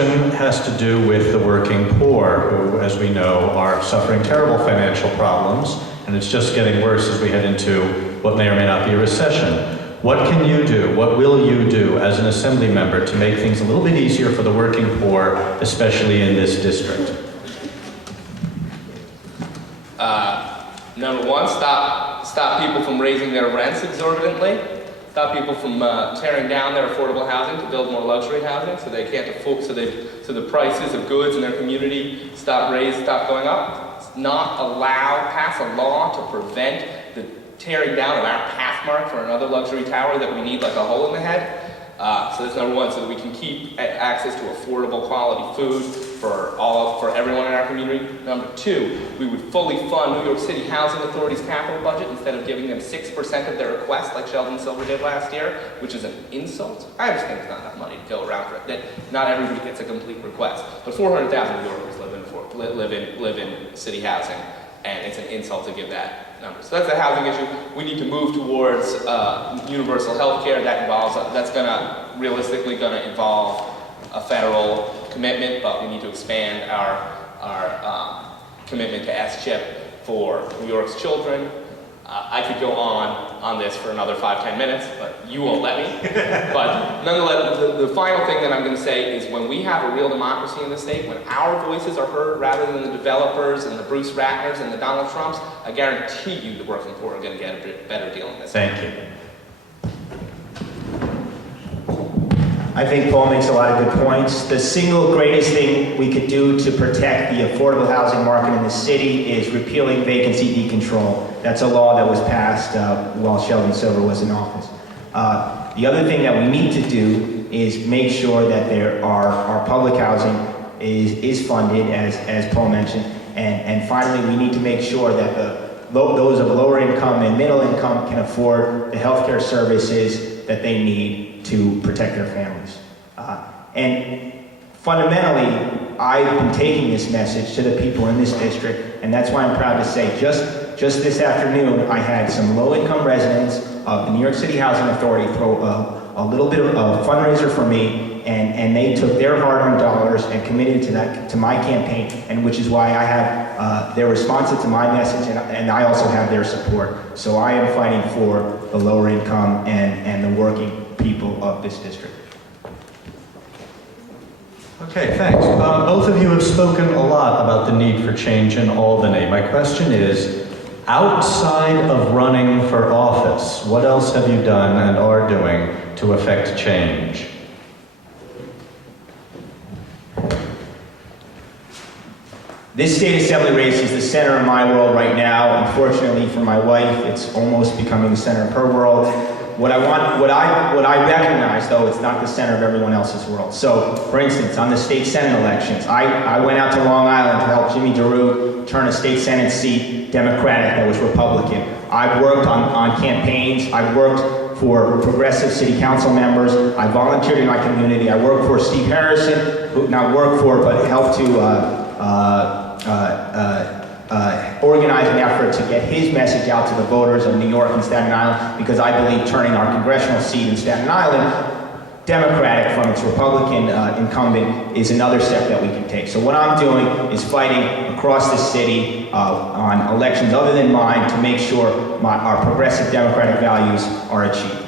question has to do with the working poor, who, as we know, are suffering terrible financial problems, and it's just getting worse as we head into what may or may not be a recession. What can you do, what will you do as an assembly member to make things a little bit easier for the working poor, especially in this district? Number one, stop people from raising their rents exorbitantly. Stop people from tearing down their affordable housing to build more luxury housing, so they can't afford, so the prices of goods in their community stop going up. Pass a law to prevent the tearing down of our pathmark for another luxury tower that we need like a hole in the head. So that's number one, so that we can keep access to affordable quality food for everyone in our community. Number two, we would fully fund New York City Housing Authority's capital budget instead of giving them 6% of their request like Sheldon Silver did last year, which is an insult. I understand there's not enough money to go around for it. That not everybody gets a complete request, but 400,000 New Yorkers live in city housing, and it's an insult to give that number. So that's a housing issue. We need to move towards universal health care. That's realistically gonna involve a federal commitment, but we need to expand our commitment to S-CHIP for New York's children. I could go on this for another 5-10 minutes, but you won't let me. But nonetheless, the final thing that I'm going to say is when we have a real democracy in the state, when our voices are heard rather than the developers and the Bruce Ratners and the Donald Trumps, I guarantee you the working poor are going to get a better deal in this. Thank you. I think Paul makes a lot of good points. The single greatest thing we could do to protect the affordable housing market in the city is repealing vacancy decontrol. That's a law that was passed while Sheldon Silver was in office. The other thing that we need to do is make sure that our public housing is funded, as Paul mentioned, and finally we need to make sure that those of lower income and middle income can afford the healthcare services that they need to protect their families. And fundamentally, I've been taking this message to the people in this district, and that's why I'm proud to say just this afternoon, I had some low-income residents of the New York City Housing Authority throw a little bit of a fundraiser for me, and they took their hard-earned dollars and committed to my campaign, and which is why I have they're responsive to my message, and I also have their support. So I am fighting for the lower income and the working people of this district. Okay, thanks. Both of you have spoken a lot about the need for change in Albany. My question is, outside of running for office, what else have you done and are doing to affect change? This state assembly race is the center of my world right now. Unfortunately for my wife, it's almost becoming the center of her world. What I recognize, though, it's not the center of everyone else's world. So, for instance, on the state senate elections, I went out to Long Island to help Jimmy DeRue turn a state senate seat Democratic that was Republican. I've worked on campaigns. I've worked for progressive city council members. I volunteered in my community. I worked for Steve Harrison, who not worked for, but helped to organize an effort to get his message out to the voters of New York and Staten Island, because I believe turning our congressional seat in Staten Island Democratic from its Republican incumbent is another step that we can take. So what I'm doing is fighting across the city on elections other than mine to make sure our progressive democratic values are achieved.